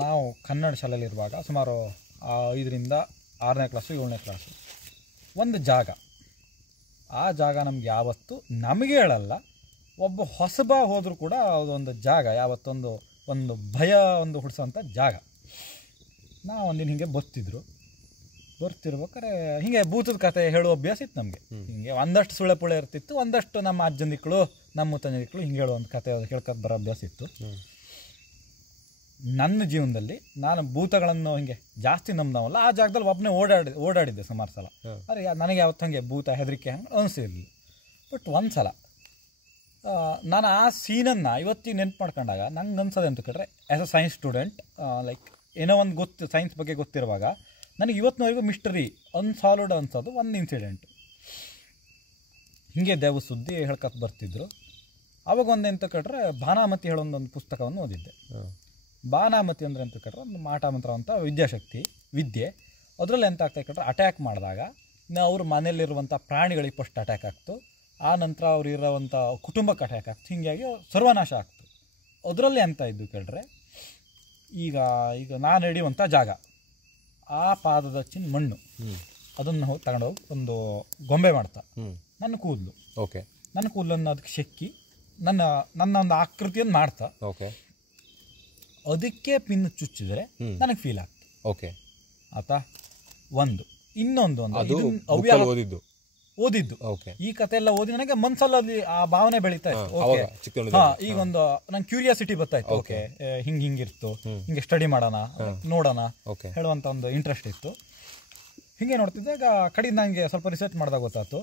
ನಾವು ಕನ್ನಡ ಶಾಲೆಯಲ್ಲಿರುವಾಗ ಸುಮಾರು 5ರಿಂದ 6ನೇ class 7ನೇ class ಒಂದು ಜಾಗ, ಆ ಜಾಗ ನಮ್ಗೆ ಯಾವತ್ತೂ ನಮಗೆ ಹೇಳಲ್ಲ, ಒಬ್ಬ ಹೊಸಬ ಹೋದರೂ ಕೂಡ ಅದೊಂದು ಜಾಗ ಯಾವತ್ತೊಂದು ಒಂದು ಭಯ ಒಂದು ಹುಡ್ಸೋಂಥ ಜಾಗ. ನಾವು ಒಂದಿನ ಹಿಂಗೆ ಬರ್ತಿರ್ಬೇಕಾರೆ ಹಿಂಗೆ ಭೂತದ ಕತೆ ಹೇಳೋ ಅಭ್ಯಾಸ ಇತ್ತು ನಮಗೆ. ಹಿಂಗೆ ಒಂದಷ್ಟು ಸುಳ್ಳೆ ಪುಳೆ ಇರ್ತಿತ್ತು, ಒಂದಷ್ಟು ನಮ್ಮ ಅಜ್ಜಂದಿಕ್ಕಳು ನಮ್ಮ ಮುತ್ತಂದಿಕ್ಕಳು ಹಿಂಗೆ ಹೇಳುವಂಥ ಕತೆ ಹೇಳ್ಕೊತ ಬರೋ ಅಭ್ಯಾಸ ಇತ್ತು. ನನ್ನ ಜೀವನದಲ್ಲಿ ನಾನು ಭೂತಗಳನ್ನು ಹಿಂಗೆ ಜಾಸ್ತಿ ನಂಬ್ದವಲ್ಲ, ಆ ಜಾಗದಲ್ಲಿ ಒಬ್ಬನೇ ಓಡಾಡಿದ್ದೆ ಸುಮಾರು ಸಲ. ಅರೆ ನನಗೆ ಯಾವತ್ತು ಹಂಗೆ ಭೂತ ಹೆದರಿಕೆ ಹಂಗೆ ಅನಿಸಿರಲಿಲ್ಲ. ಬಟ್ ಒಂದು ಸಲ ನಾನು ಆ ಸೀನನ್ನು ಇವತ್ತಿಗೆ ನೆನ್ಪು ಮಾಡ್ಕೊಂಡಾಗ ನಂಗೆ ಅನ್ಸೋದೆ ಅಂತ ಕೇಳಿದ್ರೆ, as a science student, like ಏನೋ ಒಂದು ಸೈನ್ಸ್ ಬಗ್ಗೆ ಗೊತ್ತಿರುವಾಗ ನನಗೆ ಇವತ್ತಿನವರೆಗೂ ಮಿಸ್ಟರಿ ಅನ್ಸಾಲ್ವ್ಡ್ ಅನ್ಸೋದು ಒಂದು ಇನ್ಸಿಡೆಂಟು. ಹೀಗೆ ದೇವ ಸುದ್ದಿ ಹೇಳ್ಕೊತ ಬರ್ತಿದ್ರು. ಅವಾಗ ಒಂದು ಎಂತ ಕೇಳಿದ್ರೆ ಬಾನಾಮತಿ ಹೇಳೋ ಒಂದು ಪುಸ್ತಕವನ್ನು ಓದಿದ್ದೆ. ಬಾನಾಮತಿ ಅಂದರೆ ಅಂತ ಕೇಳಿದ್ರೆ ಒಂದು ಮಾಟ ಮಂತ್ರ ಅಂತ ವಿದ್ಯೆ. ಅದರಲ್ಲಿ ಎಂತ ಆಗ್ತಾ ಕೇಳಿದ್ರೆ ಅಟ್ಯಾಕ್ ಮಾಡಿದಾಗ ಅವ್ರ ಮನೆಯಲ್ಲಿರುವಂಥ ಪ್ರಾಣಿಗಳಿಗೆ ಫಸ್ಟ್ ಅಟ್ಯಾಕ್ ಆಗ್ತು, ಆ ನಂತರ ಅವ್ರು ಇರೋವಂಥ ಕುಟುಂಬಕ್ಕೆ ಅಟ್ಯಾಕ್ ಆಗ್ತು, ಹೀಗಾಗಿ ಸರ್ವನಾಶ ಆಗ್ತು. ಅದರಲ್ಲಿ ಎಂತ ಇದ್ದು ಕೇಳಿದ್ರೆ, ಈಗ ನಾನು ಹಿಡಿಯುವಂಥ ಜಾಗ, ಆ ಪಾದದ ಚಿನ್ನ ಮಣ್ಣು, ಅದನ್ನು ಹೋಗಿ ತಗೊಂಡೋಗಿ ಒಂದು ಗೊಂಬೆ ಮಾಡ್ತಾ ನನ್ನ ಕೂದಲನ್ನು ಅದಕ್ಕೆ ಶೆಕ್ಕಿ ನನ್ನ ಒಂದು ಆಕೃತಿಯನ್ನು ಮಾಡ್ತಾ ಅದಕ್ಕೆ ಪಿನ್ ಚುಚ್ಚಿದ್ರೆ ನನಗೆ ಫೀಲ್ ಆಗ್ತದೆ. ಆತಾ ಒಂದು ಇನ್ನೊಂದು ಓದಿದ್ದು ಈ ಕತೆ ಎಲ್ಲ ಓದಿ ನನಗೆ ಮನ್ಸಲ್ಲಿ ಆ ಭಾವನೆ ಬೆಳೀತಾ ಇತ್ತು. ಈಗ ಒಂದು ನಂಗೆ ಕ್ಯೂರಿಯಾಸಿಟಿ ಬರ್ತಾಯಿತ್ತು. ಓಕೆ ಹಿಂಗಿರ್ತು, ಹಿಂಗೆ ಸ್ಟಡಿ ಮಾಡೋಣ, ನೋಡೋಣ ಹೇಳುವಂಥ ಒಂದು ಇಂಟ್ರೆಸ್ಟ್ ಇತ್ತು. ಹಿಂಗೆ ನೋಡ್ತಿದ್ದಾಗ ಕಡೆಯಿಂದ ನನಗೆ ಸ್ವಲ್ಪ ರಿಸರ್ಚ್ ಮಾಡಿದಾಗ ಗೊತ್ತಾಯ್ತು,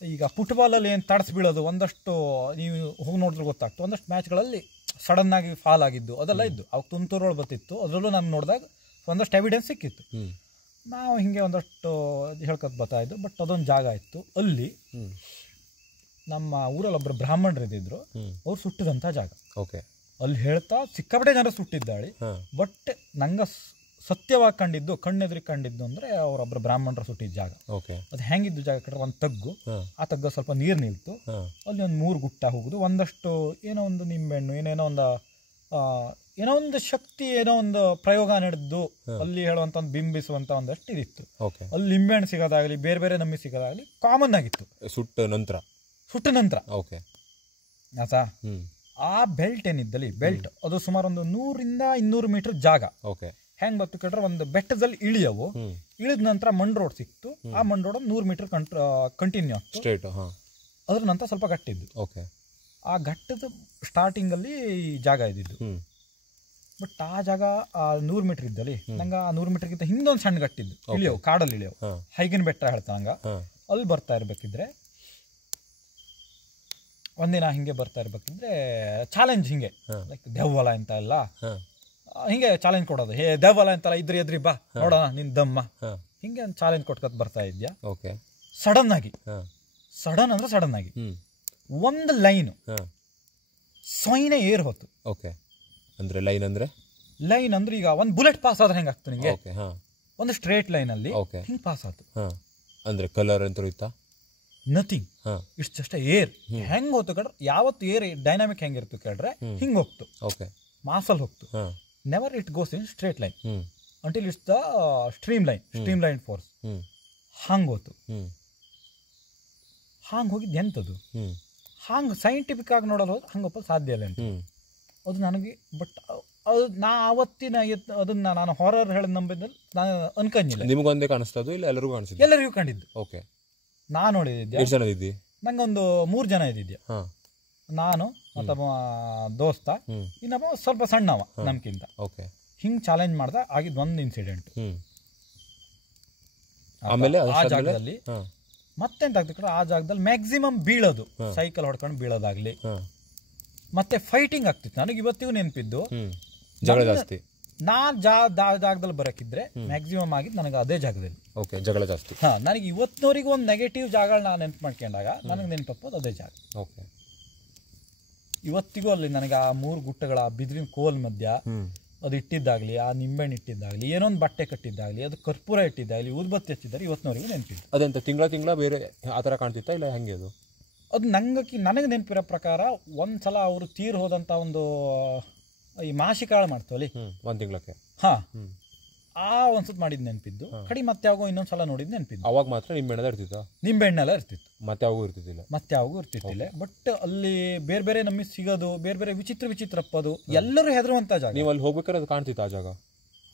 ಈಗ ಫುಟ್ಬಾಲಲ್ಲಿ ಏನು ತಡ್ಸ್ ಬೀಳೋದು ಒಂದಷ್ಟು ನೀವು ಹೋಗಿ ನೋಡಿದ್ರೆ ಗೊತ್ತಾಗ್ತು. ಒಂದಷ್ಟು ಮ್ಯಾಚ್ಗಳಲ್ಲಿ ಸಡನ್ನಾಗಿ ಫಾಲ್ ಆಗಿದ್ದು ಅದೆಲ್ಲ ಇದ್ದು, ಅವಾಗ ತುಂತುರುಗಳು ಬರ್ತಿತ್ತು. ಅದರಲ್ಲೂ ನಾನು ನೋಡಿದಾಗ ಒಂದಷ್ಟು ಎವಿಡೆನ್ಸ್ ಸಿಕ್ಕಿತ್ತು. ನಾವು ಹಿಂಗೆ ಒಂದಷ್ಟು ಹೇಳ್ಕೊತ ಬರ್ತಾಯಿದ್ದು. ಬಟ್ ಅದೊಂದು ಜಾಗ ಇತ್ತು, ಅಲ್ಲಿ ನಮ್ಮ ಊರಲ್ಲಿ ಒಬ್ಬರು ಬ್ರಾಹ್ಮಣರು ಇದ್ದಿದ್ರು, ಅವ್ರು ಸುಟ್ಟಿದಂಥ ಜಾಗ. ಅಲ್ಲಿ ಹೇಳ್ತಾ ಸಿಕ್ಕಾಪಟ್ಟೆ ಜನ ಸುಟ್ಟಿದ್ದಾಳೆ. ಬಟ್ ನಂಗೆ ಸತ್ಯವಾಗಿ ಕಣ್ಣೆದುರಿಗೆ ಕಂಡಿದ್ದು ಅಂದರೆ ಅವರೊಬ್ಬರು ಬ್ರಾಹ್ಮಣರು ಸುಟ್ಟಿದ್ದ ಜಾಗ. ಅದು ಹೆಂಗಿದ್ದು ಜಾಗ ಕಡೆ ಒಂದು ತಗ್ಗು, ಆ ತಗ್ಗ ಸ್ವಲ್ಪ ನೀರು ನಿಲ್ತು, ಅಲ್ಲಿ ಒಂದು 3 ಗುಟ್ಟ ಹೋಗುದು, ಒಂದಷ್ಟು ಏನೋ ಒಂದು ನಿಂಬೆಹಣ್ಣು ಏನೋ ಒಂದು ಶಕ್ತಿ, ಏನೋ ಒಂದು ಪ್ರಯೋಗ ನಡೆದು ಅಲ್ಲಿ ಹೇಳುವಂತ ಒಂದು ಬಿಂಬಿಸುವಂತ ಒಂದಷ್ಟು ಇದಿತ್ತು. ಅಲ್ಲಿ ನಿಂಬೆಹಣ್ಣು ಸಿಗೋದಾಗ್ಲಿ, ಬೇರೆ ಬೇರೆ ನಮ್ಮಿ ಸಿಗೋದಾಗ್ಲಿ ಕಾಮನ್ ಆಗಿತ್ತು ಸುಟ್ಟ ನಂತರ. ಆಯ್ತಾ, ಆ ಬೆಲ್ಟ್ ಏನಿದ್ದಲ್ಲಿ ಅದು ಸುಮಾರು ಒಂದು 100ರಿಂದ 200 ಮೀಟರ್ ಜಾಗ. ಹೆಂಗ್ ಬತ್ತು ಕೇಳಿದ್ರೆ ಒಂದು ಬೆಟ್ಟದಲ್ಲಿ ಇಳಿದ ನಂತರ ಮಣ್ ರೋಡ್ ಸಿಕ್ತು. ಆ ಮಣ್ ರೋಡ್ 100 ಮೀಟರ್ ಕಂಟಿನ್ಯೂ ಆಗ್ತು. ಅದ್ರ ನಂತರ ಸ್ವಲ್ಪ ಗಟ್ಟಿದ್ದು. ಆ ಘಟ್ಟದ ಸ್ಟಾರ್ಟಿಂಗ್ ಅಲ್ಲಿ ಈ ಜಾಗ ಇದ್ದಿದ್ದು. ಬಟ್ ಆ ಜಾಗ 100 ಮೀಟರ್ ಇದ್ದಲ್ಲಿ ನಂಗೆ ಆ 100 ಮೀಟರ್ಗಿಂತ ಹಿಂದೊಂದು ಸಣ್ಣ ಗಟ್ಟಿದ್ದು ಕಾಡಲ್ಲಿ ಇಳಿಯೋ ಹೈಗಿನ ಬೆಟ್ಟ ಹೇಳ್ತಾನಂಗ. ಅಲ್ಲಿ ಬರ್ತಾ ಇರ್ಬೇಕಿದ್ರೆ ಒಂದಿನ ಹಿಂಗೆ ಬರ್ತಾ ಇರ್ಬೇಕಿದ್ರೆ ಚಾಲೆಂಜ್ ಹಿಂಗೆ ಲೈಕ್ ದೆವ್ವಲ ಅಂತ ಎಲ್ಲ ಹಿಂಗೆ ಚಾಲೆಂಜ್ ಕೊಡೋದು. ದೆವ್ವಲ ಅಂತಲ್ಲ, ಎದ್ರಿ ಬಾ ನೋಡೋಣ ನಿನ್ ದಮ್ಮ, ಹಿಂಗೆ ಒಂದು ಚಾಲೆಂಜ್ ಕೊಟ್ಕೊತ ಬರ್ತಾ ಇದ್ಯಾ. ಸಡನ್ ಆಗಿ ಒಂದು ಲೈನ್ ಸೊಯ್ನೆ ಏರ್ ಹೋತು. ಲೈನ್ ಅಂದ್ರೆ ಈಗ ಒಂದು ಬುಲೆಟ್ ಪಾಸ್ ಆದ್ರೆ ಹೆಂಗಾಗ್ತು ನಿಂಗೆ, ಒಂದು ಸ್ಟ್ರೇಟ್ ಲೈನ್ ಅಲ್ಲಿ ಹಿಂಗ್ ಪಾಸ್ ಆಯ್ತು. ಅಂದ್ರೆ ಕಲರ್ ಅಂತ ಇತ್ತಾ? Nothing, it's just air. ಹೆಂಗ್ ಹೋಗ್ತು ಕೇಳ್ರೆ, ಯಾವತ್ತು ಏರ್ ಡೈನಾಮಿಕ್ ಹೆಂಗಿರ್ತು ಕೇಳ್ರೆ ಹಿಂಗ್ ಹೋಗ್ತು, ಮಾಸಲ್ ಹೋಗ್ತು. Never it goes in straight line until it's the stream line force. ಹಂಗ್ ಹೋತು. ಹಾಂಗ್ ಹೋಗಿದ್ದು ಎಂತದು, ಹಾಂಗ್ ಸೈಂಟಿಫಿಕ್ ಆಗಿ ನೋಡೋದು ಹಂಗಪ್ಪ ಸಾಧ್ಯ ಇಲ್ಲ ಅಂತ ಅದು ನನಗೆ. ಬಟ್ ಅದು ಅದನ್ನ ನಾನು ಹಾರರ್ ಹೇಳಿ ನಂಬಿದ್ದಲ್ಲಿ ನಾನು ಅನ್ಕೊಂಡಿಲ್ಲ. ನಿಮಗೊಂದೇ ಕಾಣಿಸ್ತದ ಇಲ್ಲ ಎಲ್ಲರಿಗೂ ಕಂಡಿದ್ದು. ನಾನು ನೋಡಿದ್ದೆ, ನಂಗೊಂದು 3 ಜನ ಇದ್ದಿದ್ದೆ. ನಾನು ಅಥವಾ ದೋಸ್ತ, ಇನ್ನೊಬ್ಬ ಸ್ವಲ್ಪ ಸಣ್ಣವ ನಮ್ಗಿಂತ. ಹಿಂಗ್ ಚಾಲೆಂಜ್ ಮಾಡ್ದ ಆಗಿದ್ ಒಂದು ಇನ್ಸಿಡೆಂಟ್. ಆ ಜಾಗದಲ್ಲಿ ಮತ್ತೆಂತ ಆಗ್ತದೆ, ಆ ಜಾಗದಲ್ಲಿ ಮ್ಯಾಕ್ಸಿಮಮ್ ಬೀಳೋದು, ಸೈಕಲ್ ಹೊಡ್ಕೊಂಡು ಬೀಳೋದಾಗ್ಲಿ, ಮತ್ತೆ ಫೈಟಿಂಗ್ ಆಗ್ತಿತ್ತು. ನನಗೆ ಇವತ್ತಿಗೂ ನೆನಪಿದ್ದು, ನಾನ್ ಜಾಗದಲ್ಲಿ ಬರಕಿದ್ರೆ ಮ್ಯಾಕ್ಸಿಮಮ್ ಆಗಿದ್ದು ನನಗೆ ಅದೇ ಜಾಗದಲ್ಲಿ ಜಗಳ ಜಾಸ್ತಿ. ನನಗೆ ಇವತ್ತಿನವರೆಗೂ ಒಂದು ನೆಗೆಟಿವ್ ಜಾಗಗಳು ನಾನು ನೆನ್ಪು ಮಾಡ್ಕೊಂಡಾಗ ನನಗೆ ನೆನಪಪ್ಪೋದು ಅದೇ ಜಾಗ. ಇವತ್ತಿಗೂ ಅಲ್ಲಿ ನನಗೆ ಆ 3 ಗುಟ್ಟಗಳ ಬಿದಿರಿನ ಕೋಲ್ ಮಧ್ಯ ಅದು ಇಟ್ಟಿದ್ದಾಗ್ಲಿ, ಆ ನಿಂಬೆಹಣ್ಣು ಇಟ್ಟಿದ್ದಾಗ್ಲಿ, ಏನೊಂದು ಬಟ್ಟೆ ಕಟ್ಟಿದ್ದಾಗ್ಲಿ, ಅದು ಕರ್ಪೂರ ಇಟ್ಟಿದ್ದಾಗ್ಲಿ, ಊದ್ಬತ್ತಿ ಹಚ್ಚಿದ್ದಾರೆ, ಇವತ್ತಿನವರೆಗೂ ನೆನಪಿದ್ದು. ಅದಂತ ತಿಂಗಳ ಬೇರೆ ಆ ಥರ ಕಾಣ್ತಿತ್ತಾ ಇಲ್ಲ ಹೆಂಗೆ ಅದು ನನಗೆ ನೆನಪಿರೋ ಪ್ರಕಾರ ಒಂದ್ಸಲ ಅವರು ತೀರ್ ಹೋದಂಥ ಒಂದು ಈ ಮಾಸಿಕಾಳು ಮಾಡ್ತೀವಲ್ಲಿ 1 ತಿಂಗಳಕ್ಕೆ, ಹಾ ಒಂದ್ಸತ್ ಮಾಡಿದ್ ನೆನಪಿದ್ದು, ಕಡಿ ಮತ್ತೆ ಯಾವಾಗೋ ಇನ್ನೊಂದ್ಸಲ ನೋಡಿದ್ ನೆನಪಿದ್ದು. ಅವಾಗ ಮಾತ್ರ ನಿಂಬೆಹಣ್ಣದ ಇರ್ತಿತ್ತ? ನಿಂಬೆಹಣ್ಣೆಲ್ಲ ಇರ್ತಿತ್ತು, ಮತ್ತೆ ಯಾವಾಗೂ ಇರ್ತಿದ್ದಿಲ್ಲ. ಮತ್ತೆ ಯಾವಾಗೂ ಇರ್ತಿತ್ತಿಲ್ಲ. ಬಟ್ ಅಲ್ಲಿ ಬೇರೆ ಬೇರೆ ನಮಗೆ ಸಿಗೋದು, ಬೇರೆ ಬೇರೆ ವಿಚಿತ್ರಪ್ಪದು, ಎಲ್ಲರೂ ಹೆದರುವಂತ ಜಾಗ. ನೀವು ಅಲ್ಲಿ ಹೋಗ್ಬೇಕಾದ್ರೆ ಅದು ಕಾಣ್ತಿತ್ತು ಆ ಜಾಗ?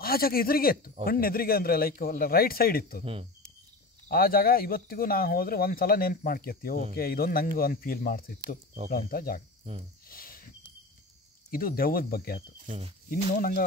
ಆ ಜಾಗ ಎದುರಿಗೆ ಇತ್ತು, ಕಣ್ಣು ಎದುರಿಗೆ, ಅಂದ್ರೆ ಲೈಕ್ ರೈಟ್ ಸೈಡ್ ಇತ್ತು ಆ ಜಾಗ. ಇವತ್ತಿಗೂ ನಾ ಹೋದ್ರೆ ಒಂದ್ಸಲ ನೆನ್ಪು ಮಾಡ್ಕೊತೀವಿ, ಓಕೆ ಇದೊಂದು ನಂಗೆ ಒಂದು ಫೀಲ್ ಮಾಡ್ತಿತ್ತು ಅಂತ ಜಾಗ. ಇದು ದೆವ್ವದ ಬಗ್ಗೆ ಆಯ್ತು. ಇನ್ನು ನಂಗೆ